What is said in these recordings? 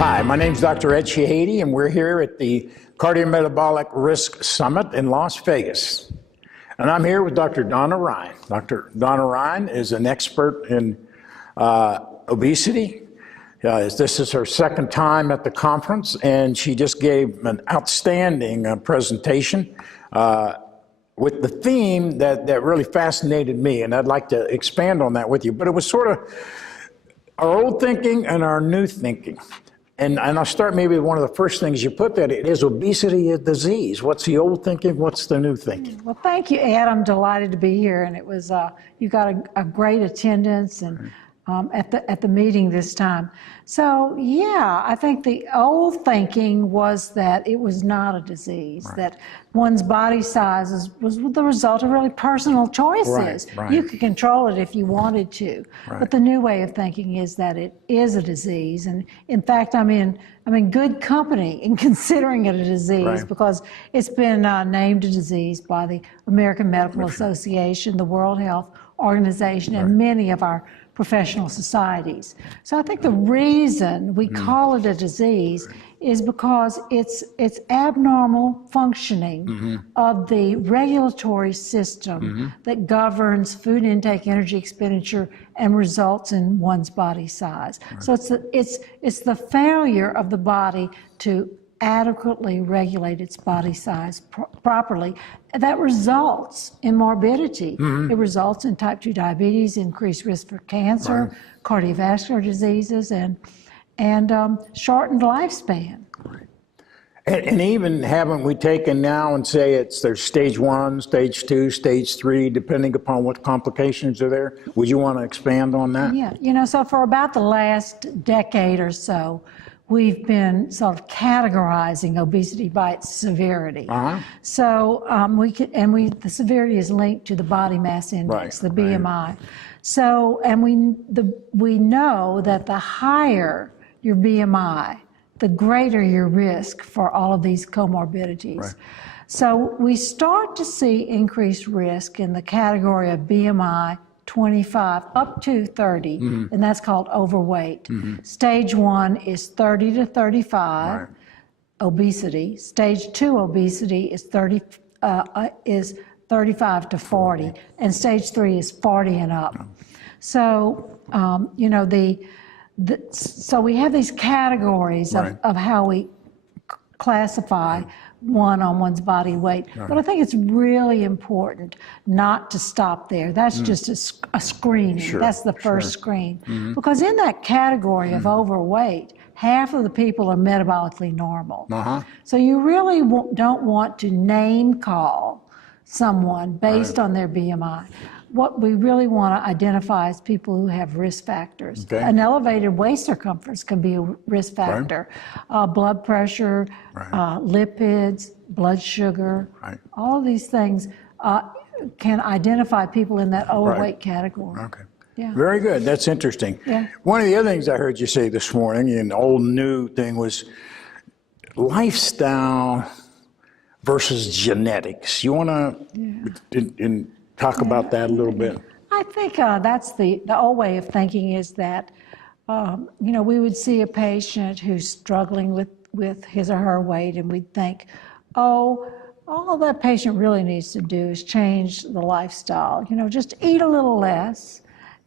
Hi, my name is Dr. Ed Shahady, and we're here at the Cardiometabolic Risk Summit in Las Vegas. And I'm here with Dr. Donna Ryan. Dr. Donna Ryan is an expert in obesity. This is her second time at the conference, and she just gave an outstanding presentation with the theme that really fascinated me, and I'd like to expand on that with you. But it was sort of our old thinking and our new thinking. And I'll start maybe with one of the first things you put that is obesity a disease? What's the old thinking? What's the new thinking? Well, thank you, Ed. I'm delighted to be here, and it was you got a great attendance and at the meeting this time. So yeah, I think the old thinking was that it was not a disease, that one's body size was the result of really personal choices. You could control it if you wanted to. But the new way of thinking is that it is a disease, and in fact, I'm in good company in considering it a disease because it's been named a disease by the American Medical Association, the World Health Organization, and many of our professional societies. So I think the reason we call it a disease is because it's abnormal functioning of the regulatory system that governs food intake, energy expenditure, and results in one's body size. So it's the failure of the body to adequately regulate its body size properly. That results in morbidity. It results in type 2 diabetes, increased risk for cancer, cardiovascular diseases, and shortened lifespan. And even haven't we taken now and say there's stage 1, stage 2, stage 3, depending upon what complications are there? Would you want to expand on that? Yeah, so for about the last decade or so, we've been sort of categorizing obesity by its severity. So the severity is linked to the body mass index, the BMI. So, and we know that the higher your BMI, the greater your risk for all of these comorbidities. So we start to see increased risk in the category of BMI 25 up to 30, and that's called overweight. Stage 1 is 30 to 35 obesity. Stage 2 obesity is 35 to 40, and stage 3 is 40 and up. So so we have these categories of how we classify one on one's body weight. But I think it's really important not to stop there. That's just a screening. That's the first screen. Because in that category of overweight, half of the people are metabolically normal. So you really don't want to name call someone based on their BMI. What we really want to identify is people who have risk factors. An elevated waist circumference can be a risk factor. Blood pressure, lipids, blood sugar, all of these things can identify people in that overweight category. Very good. That's interesting. One of the other things I heard you say this morning, an old new thing, was lifestyle versus genetics. You want to talk about that a little bit? I think that's the old way of thinking is that, we would see a patient who's struggling with his or her weight, and we'd think, oh, all that patient really needs to do is change the lifestyle. Just eat a little less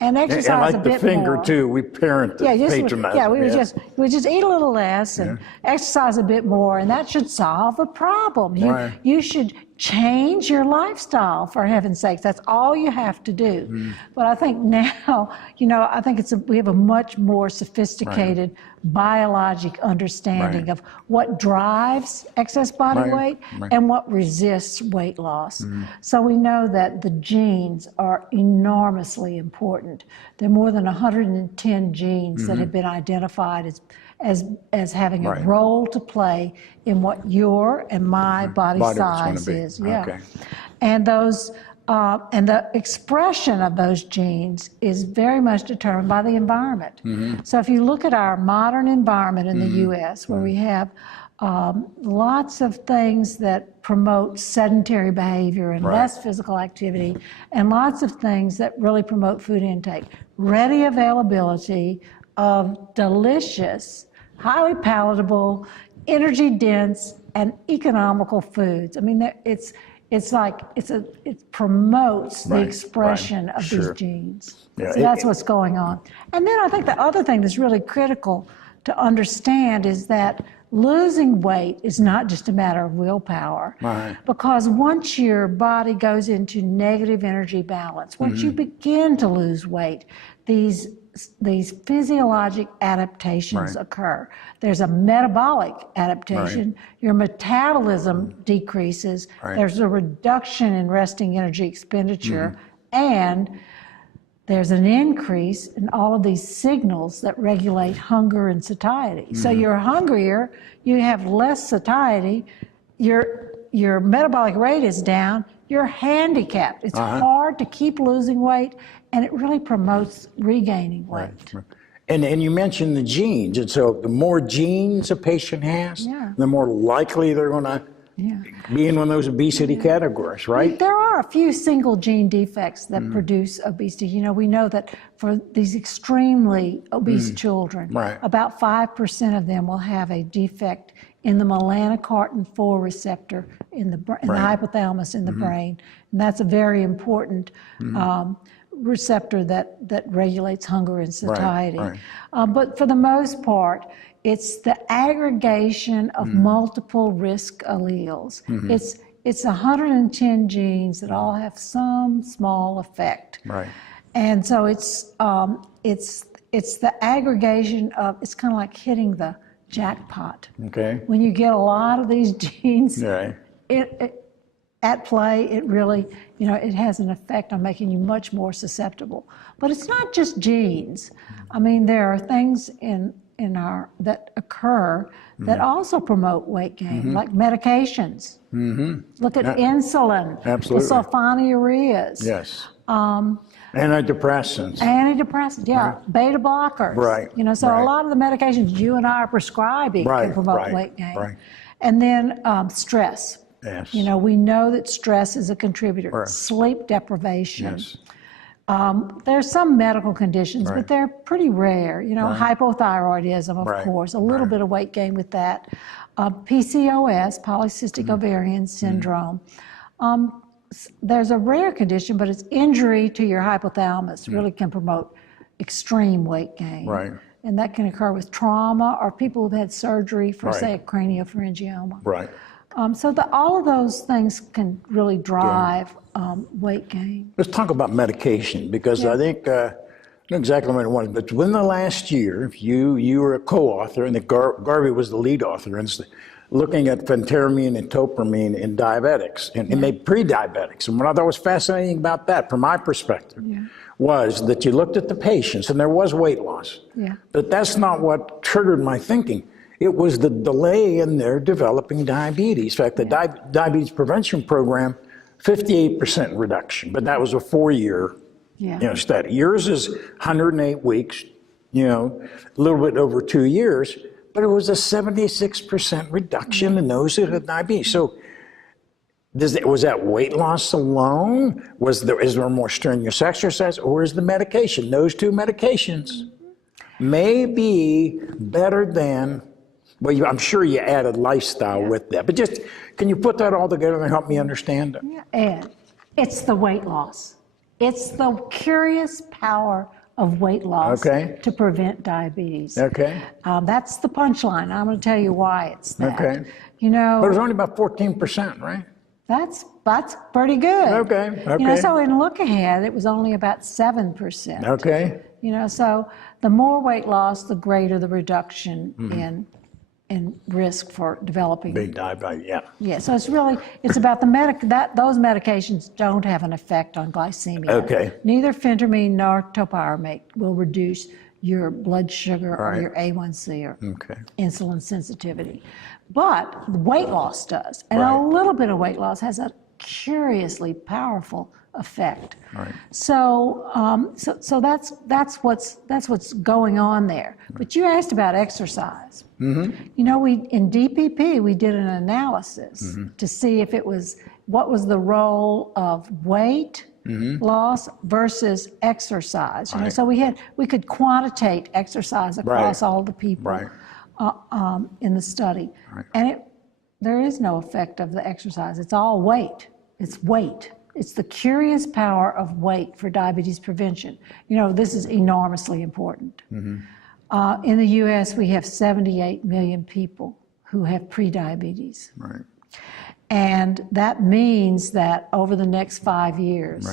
and exercise a bit more. And like the finger too, we parent the patronize. We just eat a little less and exercise a bit more, and that should solve the problem. You should change your lifestyle, for heaven's sakes. That's all you have to do. But I think now, I think we have a much more sophisticated biologic understanding of what drives excess body weight and what resists weight loss. So we know that the genes are enormously important. There are more than 110 genes that have been identified as having a role to play in what your and my body size is. And those and the expression of those genes is very much determined by the environment. So if you look at our modern environment in the U.S., where we have lots of things that promote sedentary behavior and less physical activity, and lots of things that really promote food intake, ready availability of delicious highly palatable, energy dense, and economical foods. I mean, it promotes the expression of these genes. Yeah, so that's what's going on. And then I think the other thing that's really critical to understand is that losing weight is not just a matter of willpower, because once your body goes into negative energy balance, once you begin to lose weight, these physiologic adaptations occur. There's a metabolic adaptation. Your metabolism decreases. There's a reduction in resting energy expenditure, and there's an increase in all of these signals that regulate hunger and satiety. So you're hungrier, you have less satiety, your metabolic rate is down, you're handicapped. It's hard to keep losing weight, and it really promotes regaining weight. And you mentioned the genes, and so the more genes a patient has, the more likely they're going to be in one of those obesity categories, right? There are a few single gene defects that produce obesity. You know, we know that for these extremely obese children, about 5% of them will have a defect in the melanocortin-4 receptor in the hypothalamus in the brain. And that's a very important receptor that regulates hunger and satiety. But for the most part, it's the aggregation of multiple risk alleles. It's 110 genes that all have some small effect. And so it's the aggregation of, it's kind of like hitting the jackpot. When you get a lot of these genes at play, it really, it has an effect on making you much more susceptible. But it's not just genes. I mean, there are things that occur that also promote weight gain, like medications. Look at insulin, the sulfonylureas. Antidepressants. Beta blockers. So a lot of the medications you and I are prescribing can promote weight gain. And then stress. We know that stress is a contributor. Sleep deprivation. There's some medical conditions, but they're pretty rare. Hypothyroidism, of course, a little bit of weight gain with that. PCOS, polycystic ovarian syndrome. There's a rare condition, but it's injury to your hypothalamus really can promote extreme weight gain. And that can occur with trauma or people who've had surgery for, say, a craniopharyngioma. So all of those things can really drive weight gain. Let's talk about medication, because I think, I know exactly what I wanted, but within the last year, you were a co-author, and Garvey was the lead author, and looking at phentermine and topramine in diabetics, and maybe pre-diabetics. And what I thought was fascinating about that, from my perspective, was that you looked at the patients, and there was weight loss. But that's not what triggered my thinking. It was the delay in their developing diabetes. In fact, the diabetes prevention program, 58% reduction, but that was a 4-year study. Yours is 108 weeks, a little bit over 2 years, but it was a 76% reduction in those who had diabetes. So was that weight loss alone? Is there more strenuous exercise, or is the medication? Those two medications may be better than, well, I'm sure you added lifestyle with that, but just, can you put that all together and help me understand it? And it's the weight loss. It's the curious power of weight loss to prevent diabetes. That's the punchline. I'm going to tell you why it's that. But it was only about 14%, right? That's pretty good. So in look ahead, it was only about 7%. So the more weight loss, the greater the reduction in risk for developing big diabetes. So it's about those medications don't have an effect on glycemia. Neither phentermine nor topiramate will reduce your blood sugar or your A1C or insulin sensitivity, but weight loss does, and a little bit of weight loss has a curiously powerful effect. So that's what's going on there. But you asked about exercise. In DPP we did an analysis to see if what was the role of weight loss versus exercise. So we could quantitate exercise across all the people. in the study. And there is no effect of the exercise. It's all weight. It's weight. It's the curious power of weight for diabetes prevention. You know, this is enormously important. In the US, we have 78 million people who have prediabetes. Right. And that means that over the next 5 years,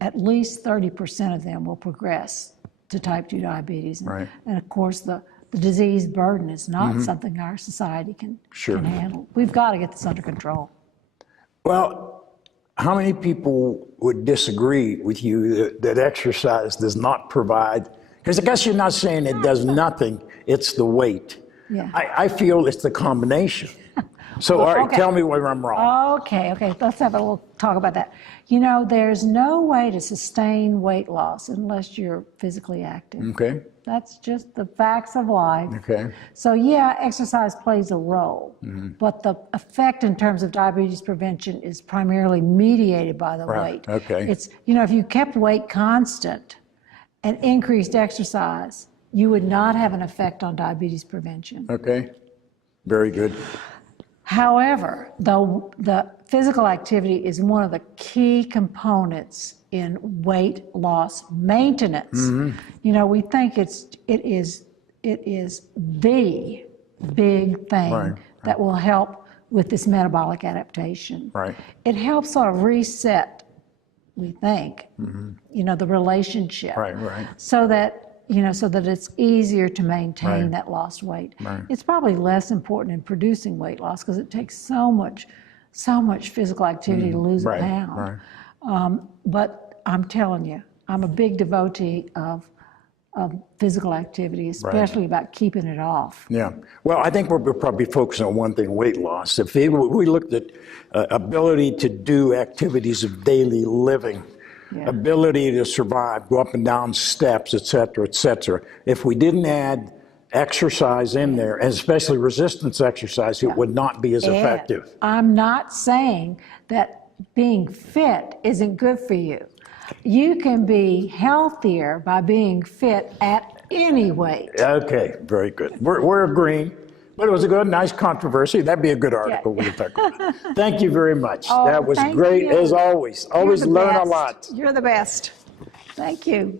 at least 30% of them will progress to type 2 diabetes. And of course, the disease burden is not something our society can handle. We've got to get this under control. Well, how many people would disagree with you that exercise does not provide, because I guess you're not saying it does nothing, it's the weight. Yeah. I feel it's the combination. So, all right, tell me where I'm wrong. Okay, let's have a little talk about that. You know, there's no way to sustain weight loss unless you're physically active. Okay. That's just the facts of life. Okay. So yeah, exercise plays a role, but the effect in terms of diabetes prevention is primarily mediated by the weight. Okay. It's, you know, if you kept weight constant and increased exercise, you would not have an effect on diabetes prevention. Okay. Very good. However, the physical activity is one of the key components in weight loss maintenance. You know, we think it is the big thing that will help with this metabolic adaptation. It helps sort of reset, we think, you know, the relationship. So that, you know, so that it's easier to maintain that lost weight. It's probably less important in producing weight loss because it takes so much physical activity to lose a pound. But I'm telling you, I'm a big devotee of physical activity, especially about keeping it off. Yeah. Well, I think we're probably focusing on one thing, weight loss. If we looked at ability to do activities of daily living, ability to survive, go up and down steps, et cetera, if we didn't add exercise in there, and especially resistance exercise, it would not be as effective. I'm not saying that being fit isn't good for you. You can be healthier by being fit at any weight. Okay, very good. We're agreeing. But it was a good, nice controversy. That'd be a good article we could talk about. Thank you very much. That was great, as always. Always learn a lot. You're the best. Thank you.